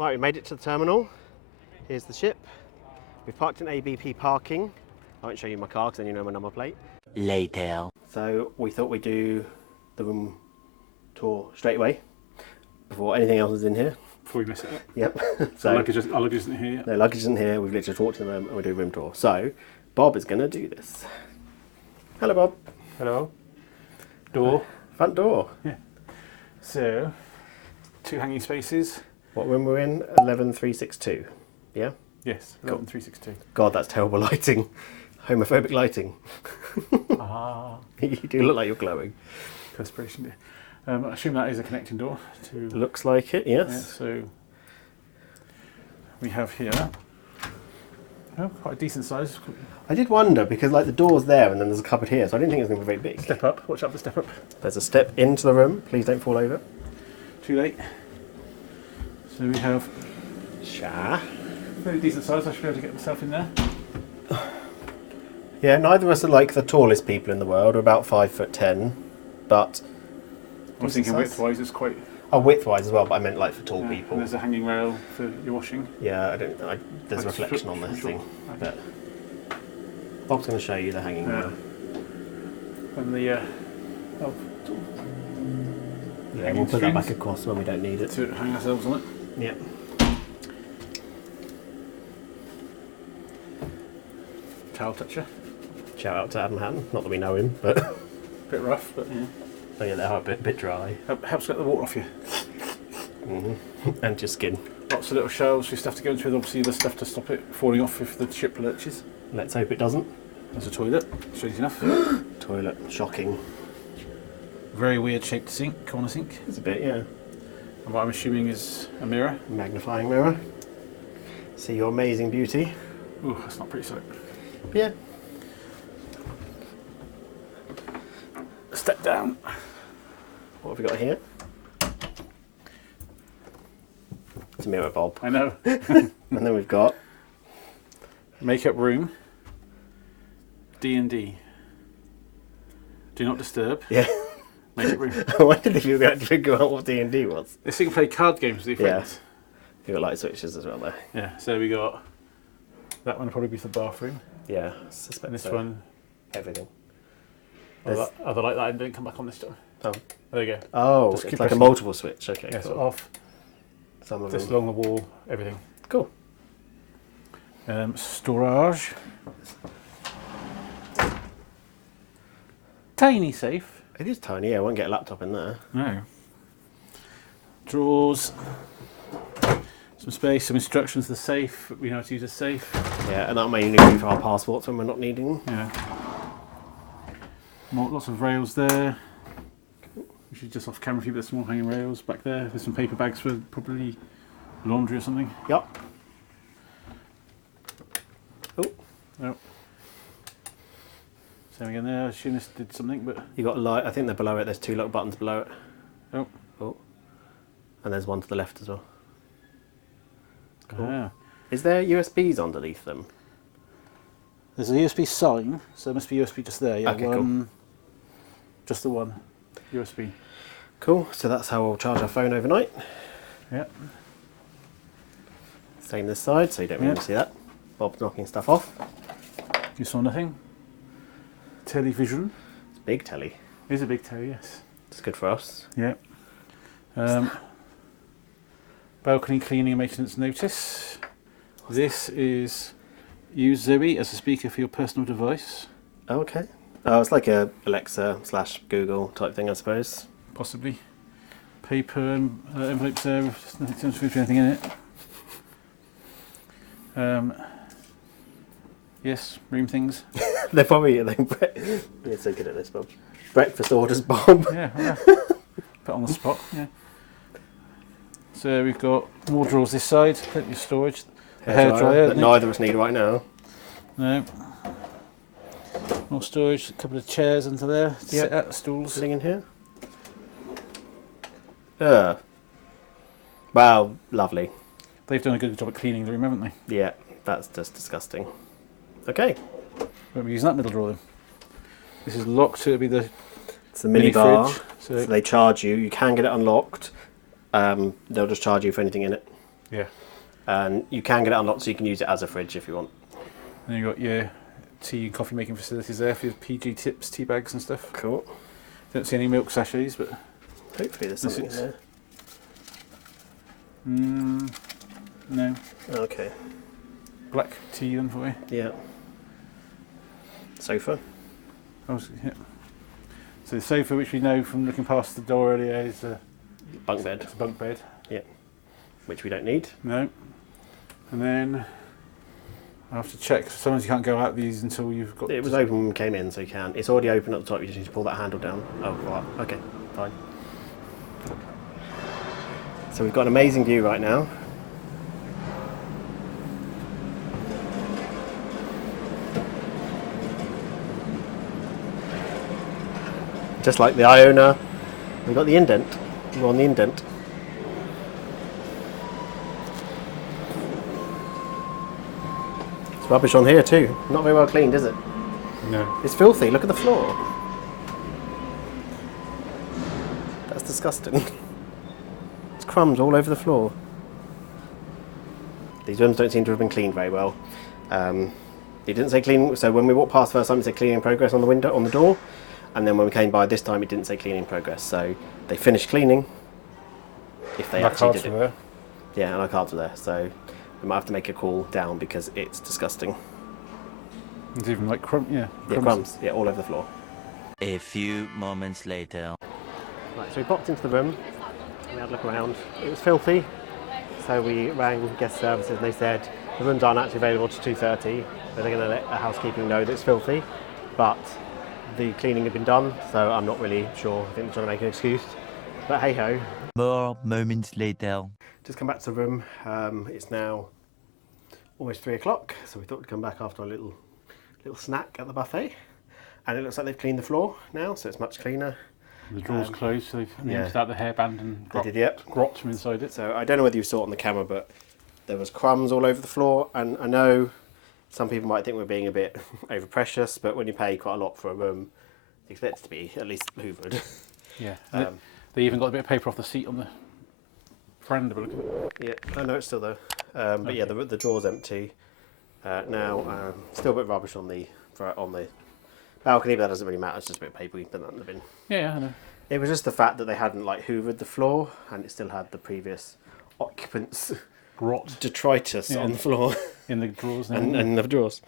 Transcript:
Right, we made it to the terminal. Here's the ship. We've parked in ABP parking. I won't show you my car because then you know my number plate. Later. So we thought we'd do the room tour straight away before anything else is in here. Before we mess it up. Yep. So our luggage isn't here yet? No, luggage isn't here. We've literally just walked in the room and we do a room tour. So Bob is going to do this. Hello, Bob. Hello. Door. Front door. Yeah. So, 2 hanging spaces. What room we're in? 11362. Yeah? Yes, 11362. God, that's terrible lighting. Homophobic lighting. Ah. You do look like you're glowing. Perspiration dear. I assume that is a connecting door to... Looks like it, yes. Yeah, so, we have here, quite a decent size. I did wonder because like the door's there and then there's a cupboard here, so I didn't think it was going to be very big. Step up, watch out for step up. There's a step into the room. Please don't fall over. Too late. So we have fairly decent size. I should be able to get myself in there. Yeah, neither of us are like the tallest people in the world. We're about 5'10", but I was thinking width-wise, it's quite. Oh, width-wise as well, but I meant like for tall And people. there's a hanging rail for your washing. Yeah, there's a reflection on this thing. But Bob's going to show you the hanging rail. And the Yeah, we'll put that back across when we don't need it. to hang ourselves on it. Yep. Towel toucher. Shout out to Adam Hatton. Not that we know him, but Bit rough, but yeah. oh yeah, they are a bit dry. Helps get the water off you. And your skin. Lots of little shelves for stuff to go into with, obviously the stuff to stop it falling off if the ship lurches. Let's hope it doesn't. There's a toilet, strange enough. Toilet, shocking. Very weird shaped sink, corner sink. It's a bit, yeah. And what I'm assuming is a mirror. Magnifying mirror. See your amazing beauty. Ooh, that's not pretty sight. Yeah. Step down. What have we got here? It's a mirror, Bob. I know. And then we've got Makeup room. D&D. Do not disturb. yeah. Makeup room. I wondered if you were going to figure out what D&D was. This thing can play card games with your Yeah. friends. You've got light switches as well there. Yeah. So we got that one will probably be for the bathroom. Yeah. Suspect And this so. one. Everything. Other like that and didn't come back on this time. Oh. There you go. Oh, Just it's keep like a pressing. multiple switch. Okay. Yeah, so Cool. off. Some of Just them. along the wall, everything. Cool. Storage. Tiny safe. It is tiny. Yeah, I won't get a laptop in there. No. Drawers. Some space, some instructions to the safe. We know how to use a safe. Yeah, and that may need to be for our passports when we're not needing. Yeah. Lots of rails there. Which is just off camera for you, but there's small hanging rails back there. There's some paper bags for probably laundry or something. Yep. Oh. Nope. Same again there. I assume this did something, but You got light. I think they're below it. There's 2 little buttons below it. Oh. Oh. And there's one to the left as well. Cool. Ah. Is there USBs underneath them? There's a USB sign, so there must be USB just there. Yeah, Okay, one, just the one USB. Cool. So that's how we'll charge our phone overnight. Yeah. Same this side, so you don't really see that. Bob's knocking stuff off. You saw nothing. Television. It's a big telly. It is a big telly, yes. It's good for us. Yeah. Balcony cleaning and maintenance notice. This is use Zoe as a speaker for your personal device. Oh, okay. Oh, it's like a Alexa / Google type thing, I suppose. Possibly. Paper and envelopes there. There's nothing to anything in it. Yes, room things. They're probably you're so good at this, Bob. Breakfast orders, Bob. Yeah, well, put on the spot. Yeah. So we've got more drawers this side, plenty of storage. The hairdryer that neither of us need right now. No. More storage, a couple of chairs under there. To sit at, stools. Sitting in here. Wow, lovely. They've done a good job at cleaning the room, haven't they? Yeah, that's just disgusting. Okay. Won't be using that middle drawer then. This is locked, so it'll be the It's the mini bar. fridge. So they charge you. You can get it unlocked. They'll just charge you for anything in it. Yeah. And you can get it unlocked so you can use it as a fridge if you want. And you got your tea and coffee making facilities there for your PG tips, tea bags and stuff. Cool. Don't see any milk sachets, but Hopefully there's something in there. No. Okay. Black tea then for you. Yeah. Sofa. Yeah. So the sofa, which we know from looking past the door earlier, is a Bunk bed. it's a bunk bed. Yeah. Which we don't need. No. And then I have to check. Sometimes you can't go out these until you've got. It was open when we came in, so you can. It's already open at the top. You just need to pull that handle down. Oh, right. Okay. Fine. So we've got an amazing view right now. Just like the Iona, we've got the indent. We're on the indent. It's rubbish on here too. Not very well cleaned, is it? No. It's filthy. Look at the floor. That's disgusting. There's crumbs all over the floor. These rooms don't seem to have been cleaned very well. It didn't say cleaning, so when we walked past the first time it said cleaning in progress on the window, on the door, and then when we came by this time it didn't say cleaning in progress. So they finished cleaning, if they actually did it. There. Yeah, and our cards were there, so we might have to make a call down because it's disgusting. There's even like crumbs. Yeah, crumbs. Yeah, all over the floor. A few moments later. Right, so we popped into the room, we had a look around. It was filthy, so we rang guest services and they said the rooms aren't actually available to 2:30, but they're going to let the housekeeping know that it's filthy, but the cleaning had been done, so I'm not really sure. I think they're trying to make an excuse, but hey ho. More moments later. Just come back to the room. It's now almost 3 o'clock, so we thought we'd come back after a little snack at the buffet, and it looks like they've cleaned the floor now, so it's much cleaner. The drawers closed, so they've emptied out the hairband and grot from inside it. So I don't know whether you saw it on the camera, but there was crumbs all over the floor, and I know some people might think we're being a bit over-precious, but when you pay quite a lot for a room, you expect it to be at least hoovered. Yeah. They even got a bit of paper off the seat on the veranda, but look at it. Yeah, I know it's still there. But yeah, the drawer's empty. Now, still a bit of rubbish on the balcony, but that doesn't really matter. It's just a bit of paper. We can put that in the bin. Yeah, I know. It was just the fact that they hadn't like hoovered the floor, and it still had the previous occupants' Grot detritus on the floor in the drawers. and the drawers.